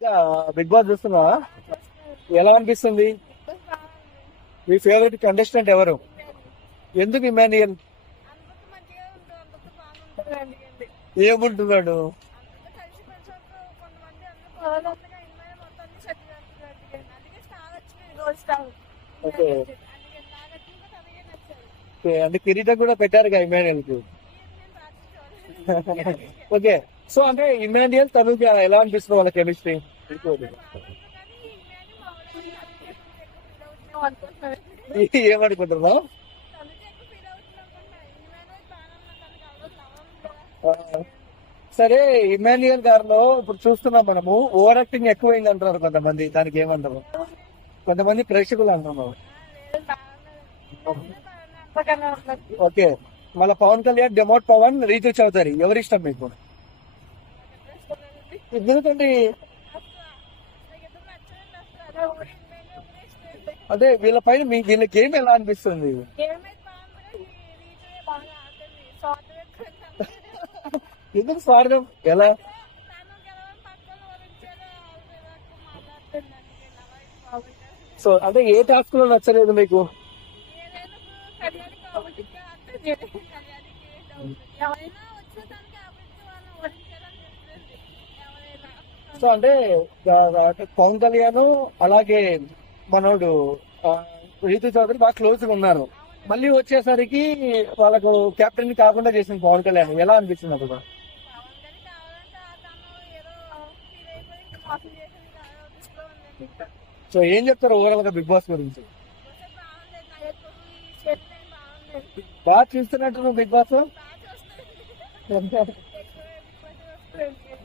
ఇంకా big boss చూస్తున్నావా? ఎలా అనిపిస్తుంది? మీ ఫేవరెట్ కంటెస్టెంట్ ఎవరు? ఎందుకు ఇమాన్యుయల్? ఏముంటున్నాడు? ఓకే ఓకే, అంటే కిరీటం కూడా పెట్టారు ఇమాన్యుయల్ కి. ఓకే, సో అంటే ఇమాన్యుయల్ తనుకి ఎలా అనిపిస్తుంది వాళ్ళ కెమిస్ట్రీ? ఏమనుకుంటున్నావు? ఆ, సరే, ఇమాన్యుయల్ గారిలో ఇప్పుడు చూస్తున్నాం మనము, ఓవర్ యాక్టింగ్ ఎక్కువైంది అంటున్నారు కొంతమంది, దానికి ఏమంటారు? కొంతమంది ప్రేక్షకులు అంటున్నారు. ఓకే, మళ్ళీ పవన్ కళ్యాణ్, డెమోట్ పవన్, రీతు చౌదరి, ఎవరి ఇష్టం మీకు? ఎందుకండి? అదే వీళ్ళ పైన వీళ్ళ గేమ్ ఎలా అనిపిస్తుంది? ఎందుకు స్వార్థం? ఎలా? సో అంటే ఏ టాస్క్ లో నచ్చలేదు మీకు? సో అంటే పవన్ కళ్యాణ్ అలాగే మనోడు ఆ, రీతు చౌదరి బాగా క్లోజ్ గా ఉన్నారు. మళ్ళీ వచ్చేసరికి వాళ్ళకు కెప్టెన్ కాకుండా చేసింది పవన్ కళ్యాణ్, ఎలా అనిపించింది అప్పుడు? సో ఏం చెప్తారు ఓవరాల్ గా బిగ్ బాస్ గురించి? బాగా చూస్తున్నట్టు బిగ్ బాస్.